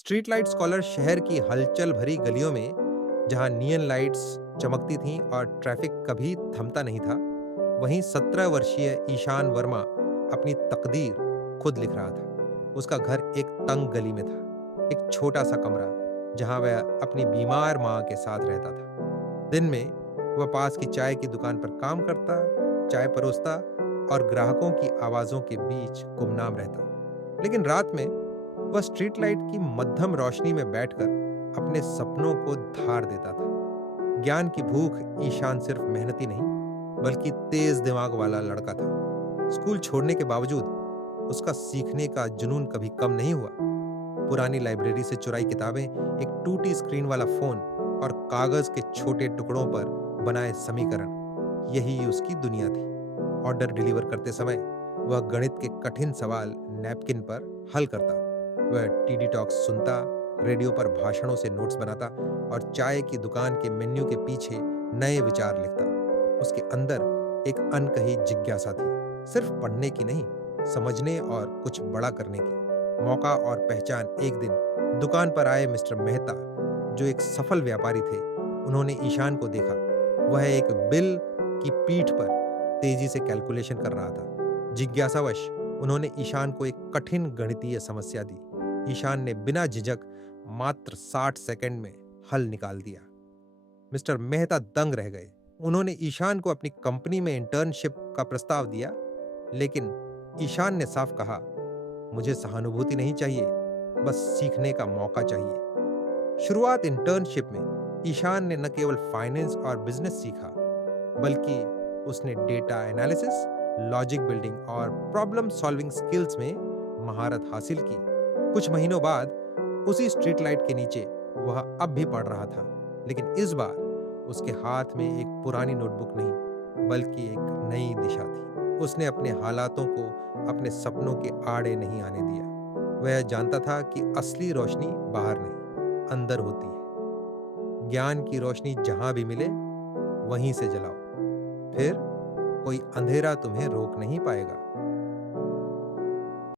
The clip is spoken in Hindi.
स्ट्रीट लाइट स्कॉलर शहर की हलचल भरी गलियों में, जहां नियन लाइट्स चमकती थीं और ट्रैफिक कभी थमता नहीं था, वहीं 17 वर्षीय ईशान वर्मा अपनी तकदीर खुद लिख रहा था। उसका घर एक तंग गली में था, एक छोटा सा कमरा जहां वह अपनी बीमार मां के साथ रहता था। दिन में वह पास की चाय की दुकान पर काम करता, चाय परोसता और ग्राहकों की आवाजों के बीच गुमनाम रहता। लेकिन रात में वह स्ट्रीट लाइट की मध्यम रोशनी में बैठकर अपने सपनों को धार देता था। ज्ञान की भूख ईशान सिर्फ मेहनती नहीं, बल्कि तेज दिमाग वाला लड़का था। स्कूल छोड़ने के बावजूद उसका सीखने का जुनून कभी कम नहीं हुआ। पुरानी लाइब्रेरी से चुराई किताबें, एक टूटी स्क्रीन वाला फोन और कागज के छोटे टुकड़ों पर बनाए समीकरण, यही उसकी दुनिया थी। ऑर्डर डिलीवर करते समय वह गणित के कठिन सवाल नैपकिन पर हल करता। वह टीडी टॉक्स सुनता, रेडियो पर भाषणों से नोट्स बनाता और चाय की दुकान के मेन्यू के पीछे नए विचार लिखता। उसके अंदर एक अनकही जिज्ञासा थी, सिर्फ पढ़ने की नहीं, समझने और कुछ बड़ा करने की। मौका और पहचान। एक दिन दुकान पर आए मिस्टर मेहता, जो एक सफल व्यापारी थे, उन्होंने ईशान को देखा। वह एक बिल की पीठ पर तेजी से कैलकुलेशन कर रहा था। जिज्ञासावश उन्होंने ईशान को एक कठिन गणितीय समस्या दी। ईशान ने बिना झिझक मात्र 60 सेकंड में हल निकाल दिया। मिस्टर मेहता दंग रह गए। उन्होंने ईशान को अपनी कंपनी में इंटर्नशिप का प्रस्ताव दिया, लेकिन ईशान ने साफ कहा, मुझे सहानुभूति नहीं चाहिए, बस सीखने का मौका चाहिए। शुरुआत इंटर्नशिप में ईशान ने न केवल फाइनेंस और बिजनेस सीखा, बल्कि उसने डेटा एनालिसिस, लॉजिक बिल्डिंग और प्रॉब्लम सॉल्विंग स्किल्स में महारत हासिल की। कुछ महीनों बाद उसी स्ट्रीट लाइट के नीचे वह अब भी पढ़ रहा था, लेकिन इस बार उसके हाथ में एक पुरानी नोटबुक नहीं, बल्कि एक नई दिशा थी। उसने अपने हालातों को अपने सपनों के आड़े नहीं आने दिया। वह जानता था कि असली रोशनी बाहर नहीं, अंदर होती है। ज्ञान की रोशनी जहां भी मिले, वहीं से जलाओ, फिर कोई अंधेरा तुम्हें रोक नहीं पाएगा।